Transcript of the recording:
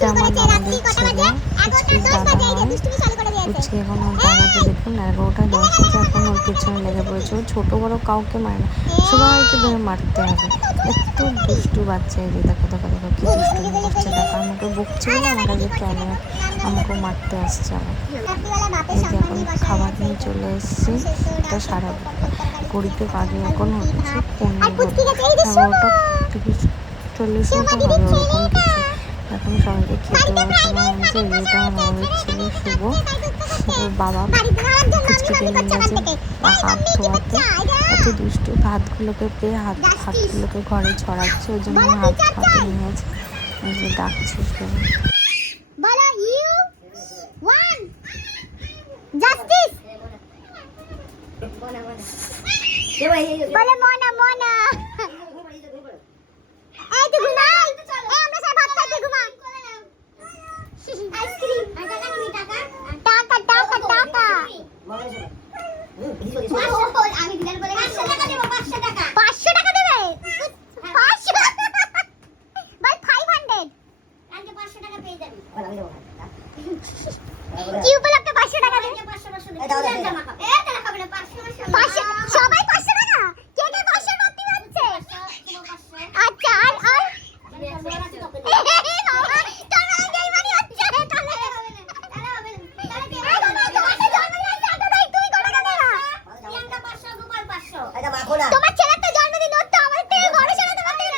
এটা আমার ননদের ছেলে পুচকির দাদা হয় পুচকি এখন ওর দাদাকে দেখুন এগারোটা দশ আছে এখন ওর পিছনে লেগে পড়েছে। ও ছোটো বড়ো কাউকে মারে না। সবাইকে ধরে মারতে হবে। এত দুষ্টু বাচ্চা এই যে দেখো দেখো দেখো কি দুষ্টু করছে। দেখো আমাকে বকছে বলে আমার কাছে ক্যামেরা আমাকেও মারতে আসছে আবার। এই যে এখন খাবার নিয়ে চলে এসেছি। এটা সারা ঘড়িতে বাজে? এখন হচ্ছে পনেরো এগারোটা চল্লিশ মতো হবে ওরকম কিছু এটা ছেলে শুভ। ওর বাবা কুচকিকে নিয়ে গেছে হাত ধোয়াতে এত দুষ্টু ভাতগুলোকে পেয়ে হাত হাতগুলোকে ঘরে ছড়াচ্ছে ওই জন্য হাত হাতে নিয়েছে যে ডাকছে শুভ বলো ইউ ওয়ান জাস্টিস বলে মনা মনা। পাঁচশো টাকা দেবে পাঁচশো ভাই ফাইভ হান্ড্রেড কালকে পাঁচশো টাকা পেয়ে যাবি কি উপলক্ষে পাঁচশো টাকা দেবে পাঁচশো পাঁচশো পাঁচশো সবাই পাঁচশো টাকা কে কে পাঁচশো করতে পারছে আচ্ছা আর আর? আচ্ছা, মাখো না। তোমার ছেলের তো জন্মদিন ওর তো আমার থেকে বড় ছেলে তোমার থেকে